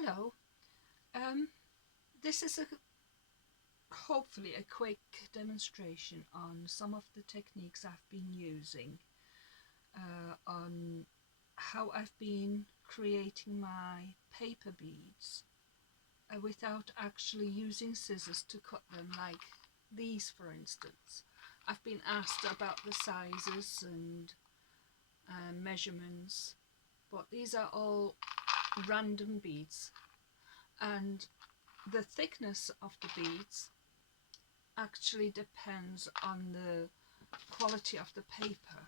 Hello. This is hopefully a quick demonstration on some of the techniques I've been using on how I've been creating my paper beads without actually using scissors to cut them, like these for instance. I've been asked about the sizes and measurements, but these are all random beads, and the thickness of the beads actually depends on the quality of the paper.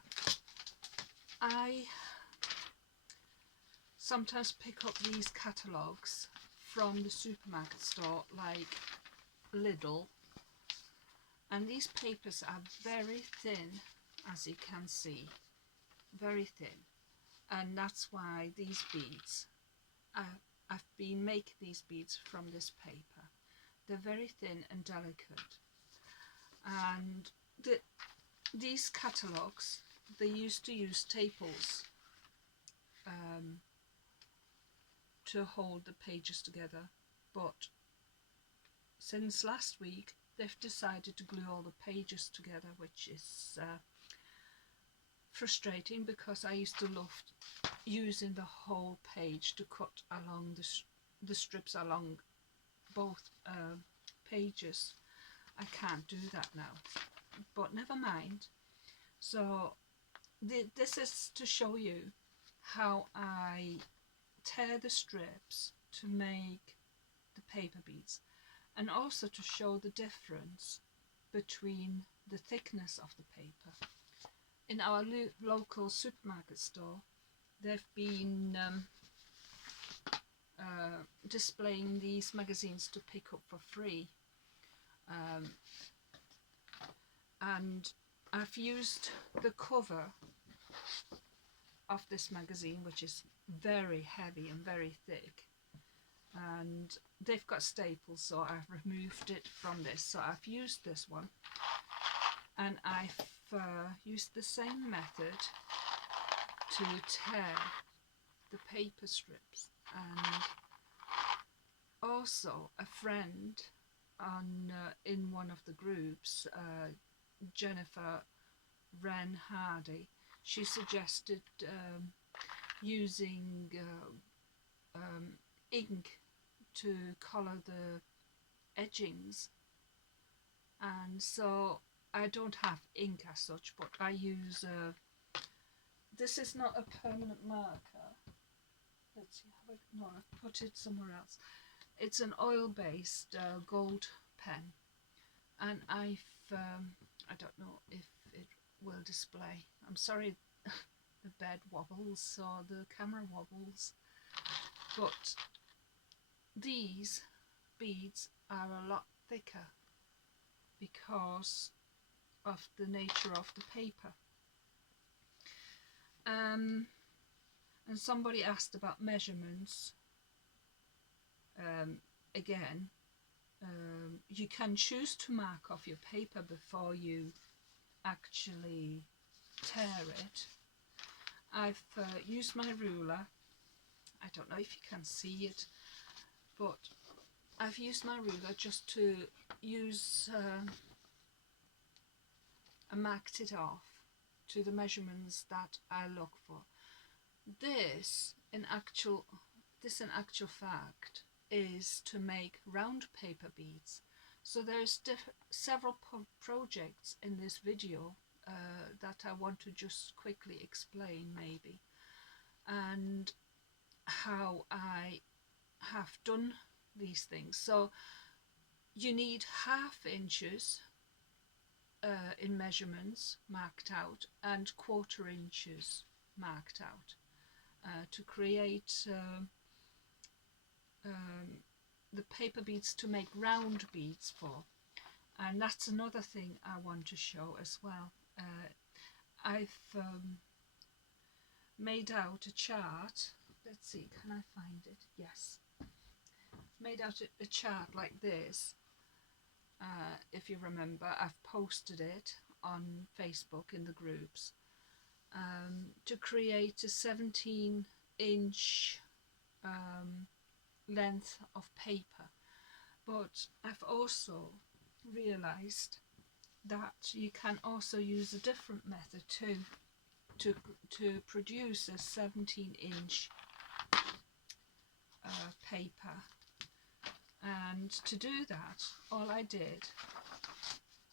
I sometimes pick up these catalogues from the supermarket store like Lidl, and these papers are very thin, as you can see, very thin, and that's why these beads, I've been making these beads from this paper. They're very thin and delicate, and these catalogues, they used to use staples to hold the pages together, but since last week they've decided to glue all the pages together, which is frustrating because I used to love using the whole page to cut along the strips along both pages. I can't do that now, but never mind. So this is to show you how I tear the strips to make the paper beads, and also to show the difference between the thickness of the paper. In our local supermarket store, they've been displaying these magazines to pick up for free, and I've used the cover of this magazine, which is very heavy and very thick, and they've got staples, so I've removed it from this. So I've used this one, and I've used the same method to tear the paper strips. And also a friend on in one of the groups, Jennifer Wren Hardy, she suggested using ink to colour the edgings, and so I don't have ink as such, but I use this is not a permanent marker. Let's see, no, I've put it somewhere else. It's an oil-based gold pen, and I don't know if it will display. I'm sorry, the bed wobbles or the camera wobbles, but these beads are a lot thicker because of the nature of the paper. And somebody asked about measurements. Again, you can choose to mark off your paper before you actually tear it. I've used my ruler. I don't know if you can see it, but I've used my ruler just to use and marked it off to the measurements that I look for. This in actual fact is to make round paper beads. So there's several projects in this video that I want to just quickly explain, maybe, and how I have done these things. So you need 1/2 inches in measurements marked out and 1/4 inches marked out to create the paper beads to make round beads for. And that's another thing I want to show as well. I've made out a chart. Let's see, can I find it? Yes. Made out a chart like this. If you remember, I've posted it on Facebook in the groups to create a 17-inch length of paper. But I've also realised that you can also use a different method too to produce a 17-inch paper. And to do that, all I did,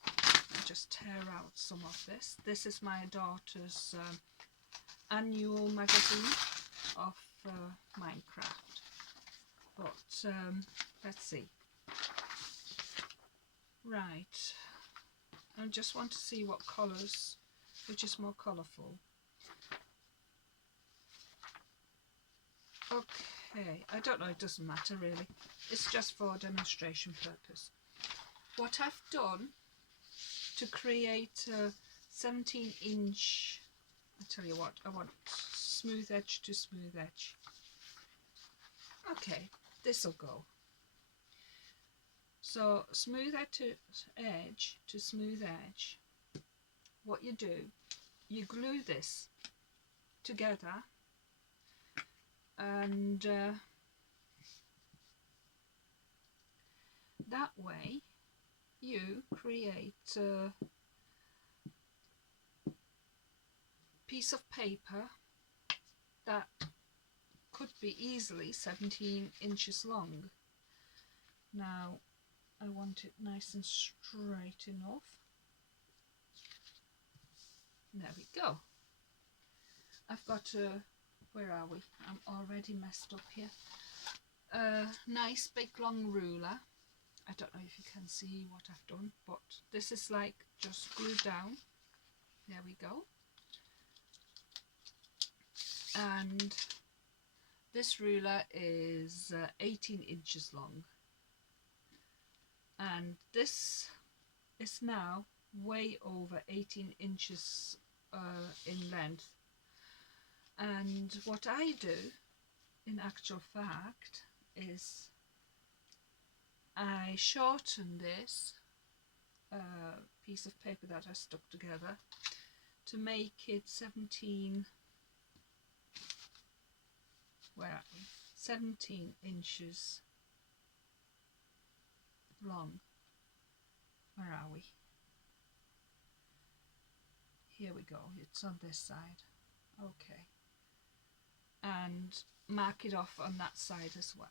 I just tear out some of this. This is my daughter's annual magazine of Minecraft. But let's see. Right, I just want to see what colours, which is more colourful. Okay, I don't know, it doesn't matter really. It's just for demonstration purpose. What I've done to create a 17-inch, I tell you what, I want smooth edge to smooth edge. Okay, this'll go. So smooth edge to smooth edge, what you do, you glue this together, and that way you create a piece of paper that could be easily 17 inches long. Now I want it nice and straight enough. There we go. I've got a, where are we? I'm already messed up here. A nice big long ruler. I don't know if you can see what I've done, but this is like just glued down. There we go. And this ruler is 18 inches long. And this is now way over 18 inches in length. And what I do, in actual fact, is I shorten this piece of paper that I stuck together to make it 17 inches long. Where are we? Here we go, it's on this side. Okay. And mark it off on that side as well.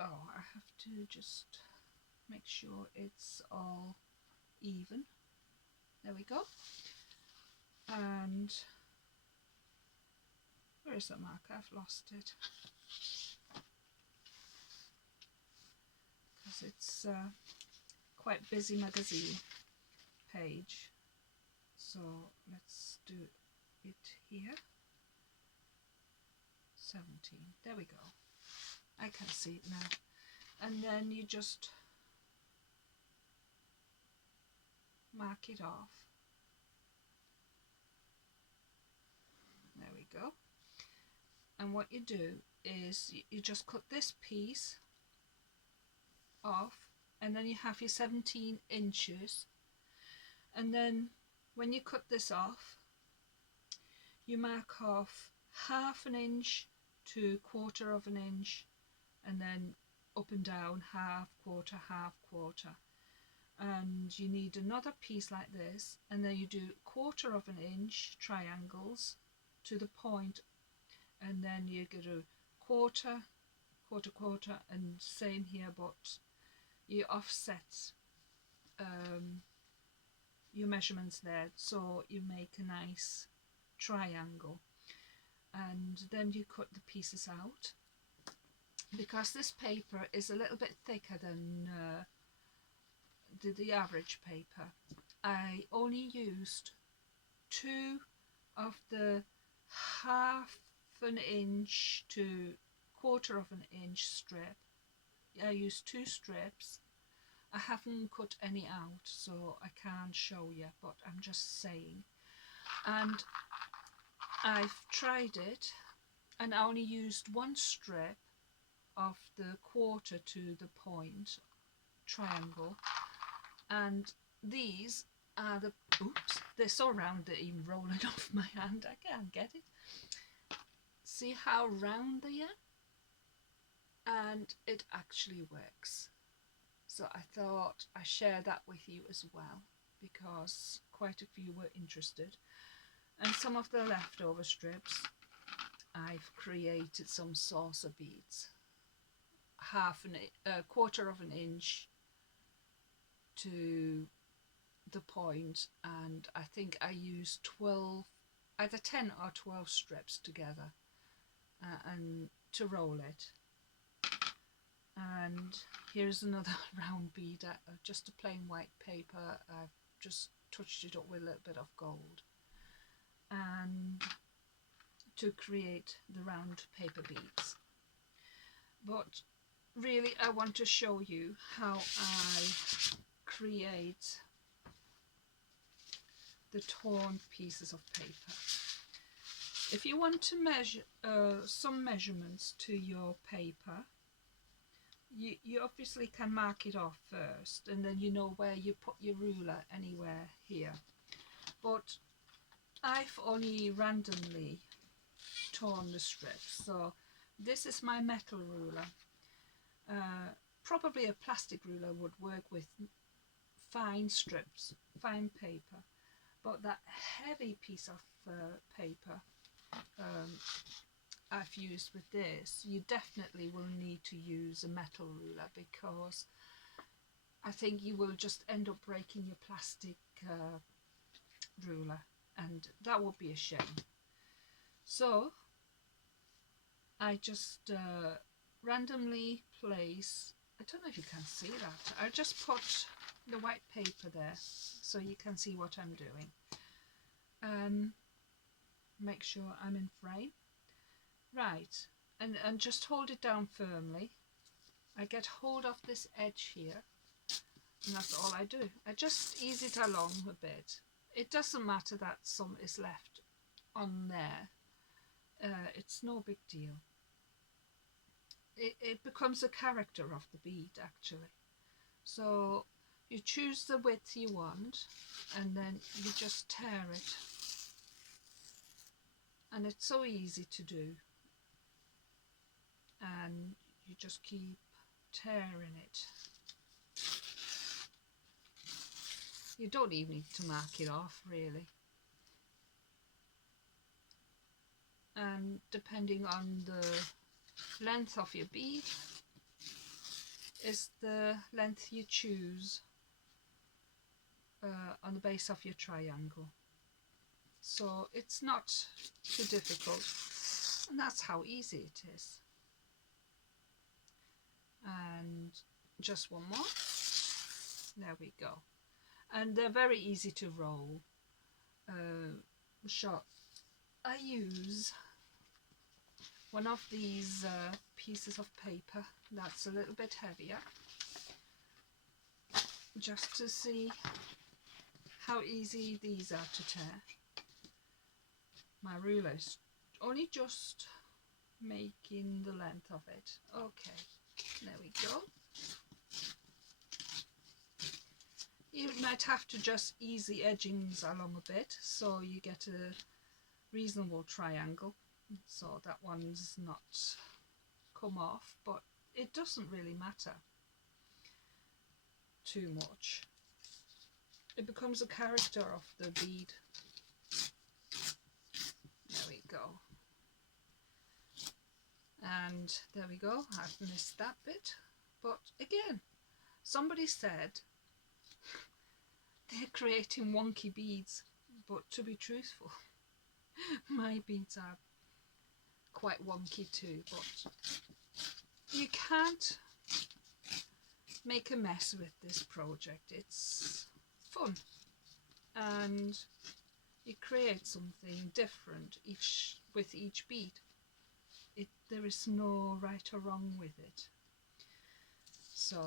Oh, I have to just make sure it's all even. There we go. And where is that mark? I've lost it. Because it's quite busy magazine page. So let's do it here. 17. There we go. I can see it now. And then you just mark it off. There we go. And what you do is you just cut this piece off, and then you have your 17 inches. And then when you cut this off, you mark off 1/2 inch to 1/4 of an inch, and then up and down, 1/2, 1/4, 1/2, 1/4. And you need another piece like this, and then you do 1/4 of an inch triangles to the point, and then you go to 1/4, 1/4, 1/4, and same here, but you offset your measurements there, so you make a nice triangle. And then you cut the pieces out. Because this paper is a little bit thicker than the average paper, I only used 2 of the 1/2 inch to 1/4 of an inch strip. I used 2 strips. I haven't cut any out, so I can't show you, but I'm just saying. And I've tried it, and I only used 1 strip of the 1/4 to the point triangle, and these are the, oops, they're so round they're even rolling off my hand, I can't get it. See how round they are? And it actually works. So I thought I'd share that with you as well, because quite a few were interested. And some of the leftover strips, I've created some saucer beads, a quarter of an inch to the point, and I think I used 12, either 10 or 12 strips together, and to roll it. And here's another round bead, just a plain white paper. I've just touched it up with a little bit of gold, and to create the round paper beads. But really I want to show you how I create the torn pieces of paper. If you want to measure some measurements to your paper, you obviously can mark it off first, and then you know where you put your ruler anywhere here. But I've only randomly torn the strips, so this is my metal ruler. Probably a plastic ruler would work with fine strips, fine paper, but that heavy piece of paper I've used with this, you definitely will need to use a metal ruler, because I think you will just end up breaking your plastic ruler, and that would be a shame. So I just randomly place, I don't know if you can see that, I just put the white paper there so you can see what I'm doing. Make sure I'm in frame. Right, and just hold it down firmly. I get hold of this edge here, and that's all I do. I just ease it along a bit. It doesn't matter that some is left on there. It's no big deal. It becomes a character of the bead, actually. So you choose the width you want, and then you just tear it. And it's so easy to do. And you just keep tearing it. You don't even need to mark it off, really. And depending on the length of your bead is the length you choose on the base of your triangle. So it's not too difficult, and that's how easy it is. And just one more. There we go. And they're very easy to roll. I use one of these pieces of paper that's a little bit heavier, just to see how easy these are to tear. My ruler is only just making the length of it. Okay, there we go. You might have to just ease the edgings along a bit so you get a reasonable triangle, so that one's not come off, but it doesn't really matter too much. It becomes a character of the bead. There we go. And there we go. I've missed that bit, but again, somebody said they're creating wonky beads, but to be truthful, my beads are quite wonky too, but you can't make a mess with this project. It's fun, and you create something different with each bead. There is no right or wrong with it. So,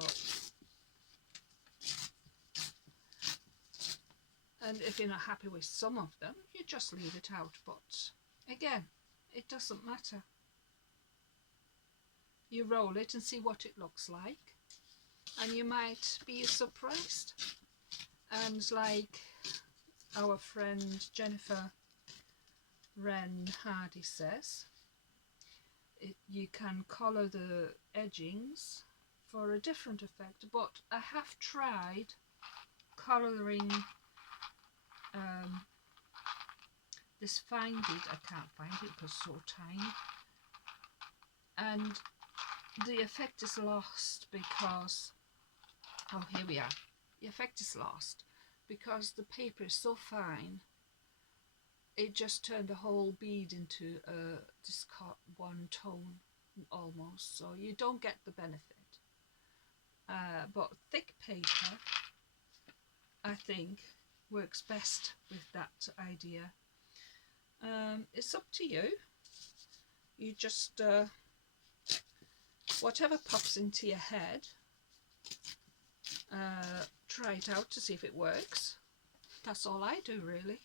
and if you're not happy with some of them, you just leave it out. But again, it doesn't matter. You roll it and see what it looks like, and you might be surprised. And like our friend Jennifer Wren Hardy says, you can colour the edgings for a different effect, but I have tried colouring this fine bead. I can't find it because it's so tiny, and the effect is lost because, oh, here we are. The effect is lost because the paper is so fine. It just turned the whole bead into this one tone almost, so you don't get the benefit. But thick paper, I think, works best with that idea. It's up to you. You just whatever pops into your head, try it out to see if it works. That's all I do, really.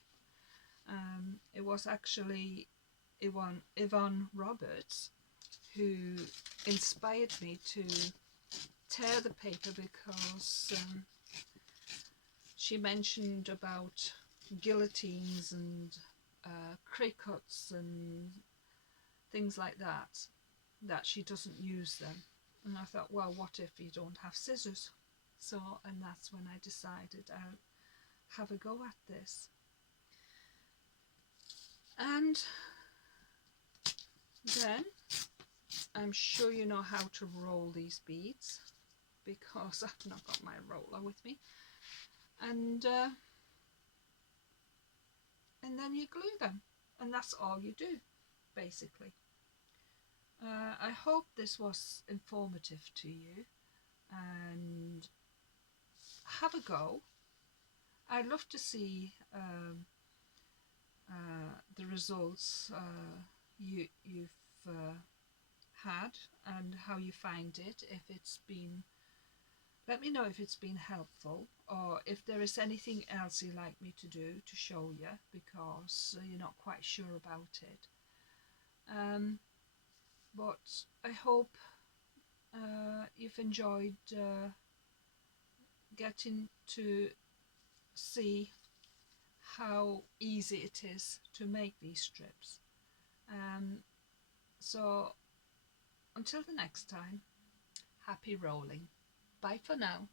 It was actually Yvonne Roberts who inspired me to tear the paper, because she mentioned about guillotines and cricuts and things like that she doesn't use them. And I thought, well, what if you don't have scissors? So, and that's when I decided I'll have a go at this. And then I'm sure you know how to roll these beads, because I've not got my roller with me. And then you glue them, and that's all you do, basically. I hope this was informative to you, and have a go. I'd love to see the results you've had and how you find it. If it's been, let me know if it's been helpful, or if there is anything else you'd like me to do to show you, because you're not quite sure about it. But I hope you've enjoyed getting to see how easy it is to make these strips. So until the next time, happy rolling. Bye for now.